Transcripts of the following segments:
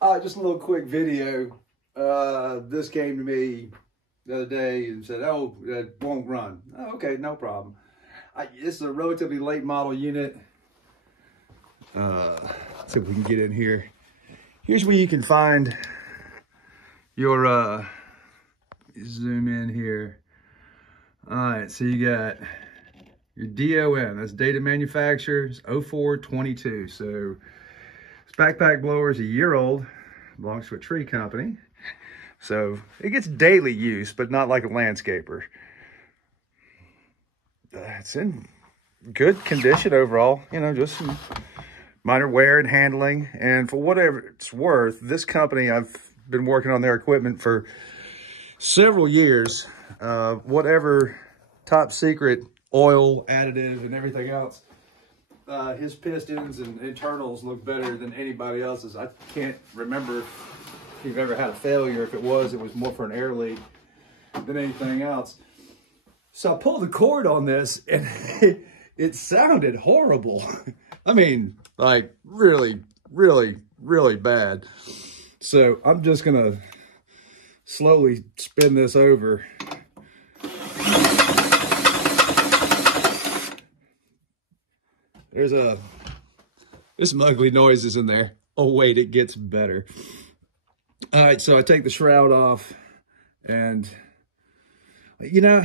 Just a little quick video. This came to me the other day and said, oh, it won't run. Oh, okay, no problem. This is a relatively late model unit. Let's see if we can get in here. Here's where you can find your, zoom in here. All right, so you got your DOM, that's date of manufacture, 0422. So this backpack blower is a year old, belongs to a tree company. So it gets daily use, but not like a landscaper. It's in good condition overall, you know, just some minor wear and handling. And for whatever it's worth, this company, I've been working on their equipment for several years. Whatever top secret oil additive and everything else, his pistons and internals look better than anybody else's. I can't remember if you've ever had a failure. If it was more for an air leak than anything else. So I pulled the cord on this and it sounded horrible. I mean, like really, really, really bad. So I'm just gonna slowly spin this over. There's some ugly noises in there. Oh wait, it gets better. All right, so I take the shroud off, and you know,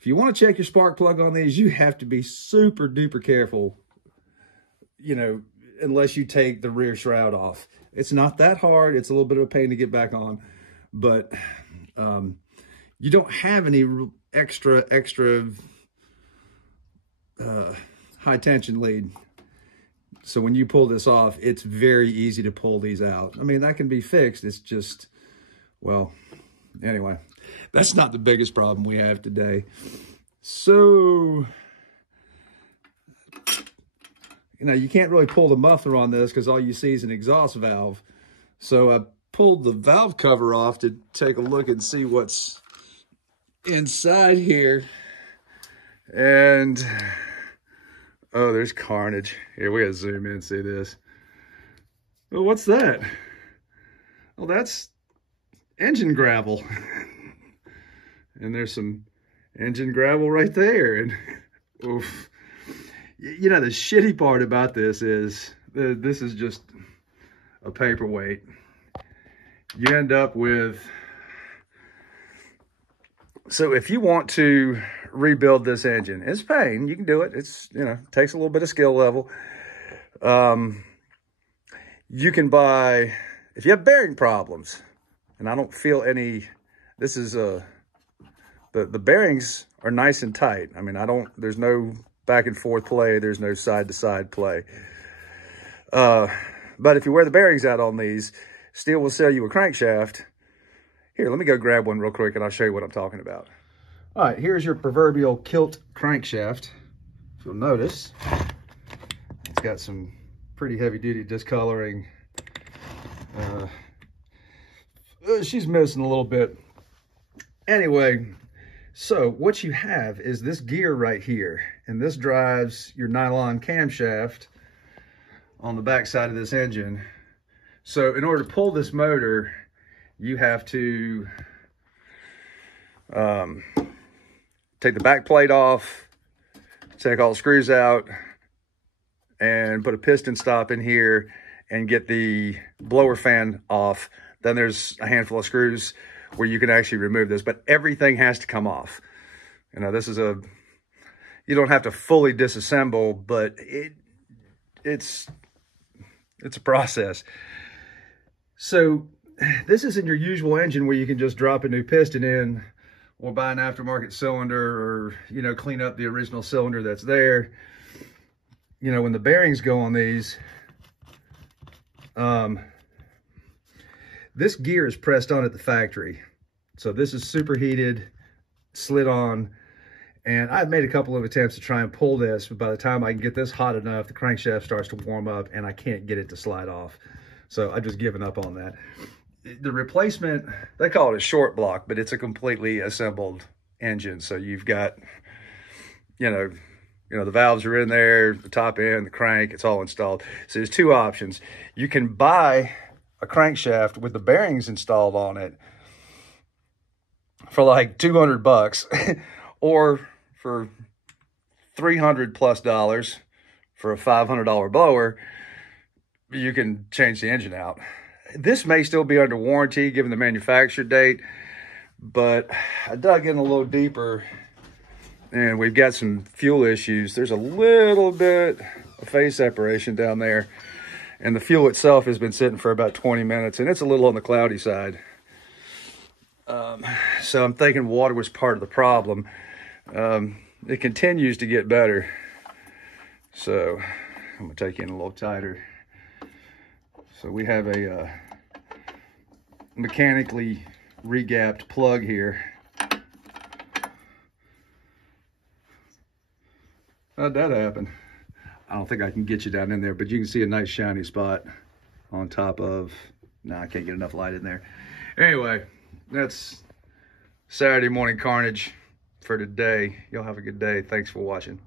if you want to check your spark plug on these, you have to be super duper careful, you know, unless you take the rear shroud off. It's not that hard. It's a little bit of a pain to get back on, but you don't have any extra high tension lead. So when you pull this off, it's very easy to pull these out. I mean, that can be fixed. It's just, well, anyway, that's not the biggest problem we have today. So, you know, you can't really pull the muffler on this because all you see is an exhaust valve. So I pulled the valve cover off to take a look and see what's inside here. And oh, there's Carnage. Here, we gotta zoom in and see this. Oh, what's that? Oh, that's engine gravel. And there's some engine gravel right there. And oof. You know, the shitty part about this is this is just a paperweight. You end up with, so if you want to rebuild this engine, it's pain. You can do it. It's, you know, takes a little bit of skill level. You can buy, if you have bearing problems, and I don't feel any, this is the bearings are nice and tight. I mean, there's no back and forth play. There's no side to side play. But if you wear the bearings out on these, Stihl will sell you a crankshaft. Here, let me go grab one real quick and I'll show you what I'm talking about. All right, here's your proverbial kilt crankshaft. If you'll notice, it's got some pretty heavy-duty discoloring. She's missing a little bit. Anyway, so what you have is this gear right here, and this drives your nylon camshaft on the back side of this engine. So in order to pull this motor, you have to take the back plate off, take all the screws out, and put a piston stop in here and get the blower fan off. Then there's a handful of screws where you can actually remove this, but everything has to come off. You know, this is you don't have to fully disassemble, but it's a process. So this isn't your usual engine where you can just drop a new piston in or buy an aftermarket cylinder, or, you know, clean up the original cylinder that's there. You know, when the bearings go on these, this gear is pressed on at the factory. So this is superheated, slid on, and I've made a couple of attempts to try and pull this, but by the time I can get this hot enough, the crankshaft starts to warm up and I can't get it to slide off. So I've just given up on that. The replacement, they call it a short block, but it's a completely assembled engine. So you've got, you know, the valves are in there, the top end, the crank, it's all installed. So there's two options. You can buy a crankshaft with the bearings installed on it for like $200 or for $300+ for a $500 blower, you can change the engine out. This may still be under warranty given the manufacture date, but I dug in a little deeper and we've got some fuel issues. There's a little bit of phase separation down there, and the fuel itself has been sitting for about 20 minutes, and it's a little on the cloudy side. So I'm thinking water was part of the problem. It continues to get better. So I'm gonna take you in a little tighter. So we have a mechanically regapped plug here. How'd that happen? I don't think I can get you down in there, but you can see a nice shiny spot on top of, no, I can't get enough light in there. Anyway, that's Saturday morning carnage for today. Y'all have a good day. Thanks for watching.